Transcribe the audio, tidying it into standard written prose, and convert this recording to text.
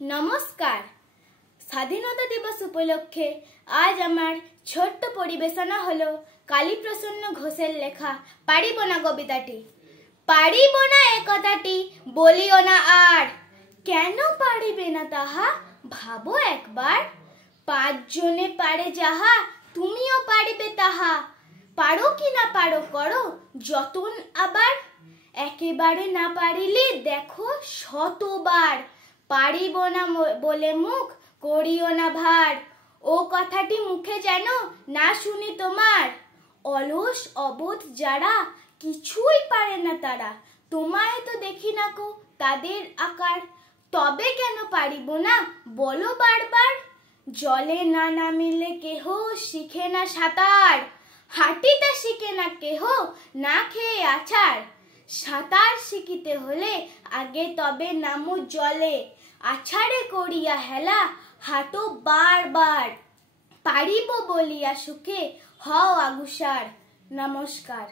নমস্কার। স্বাধীনতা দিবস উপলক্ষে আজ আমার ছোট্ট পরিবেশনা হলো কালীপ্রসন্ন ঘোষের লেখা পারিব না কবিতাটি। পারিব না এ কথাটি বলিও না আর, কেন পারিবে না তাহা ভাবো একবার। 5 জনে পারে যাহা তুমিও পারিবে তাহা, পারো কি না পারো করো যতন আবার। একেবারে না পারিলে দেখো শতবার, পারিব না বলে মুখ করিও না ভার। ও কথাটি মুখে যেন না শুনি তোমার। অলস অবোধ যারা কিছুই পারে না তারা, তোমায় তো দেখি না কো তাদের আকার। তবে কেন পারিব না বলো বারবার। জলে না নামিলে কেহ শিখে না সাঁতার, হাঁটিতে শিখে না কেহ না খেয়ে আছাড়। সাঁতার শিখিতে হলে আগে তবে নামো জলে, আছাড়ে করিয়া হেলা হাঁটো বারবার। পারিব বলিয়া সুখে হও আগুসার। নমস্কার।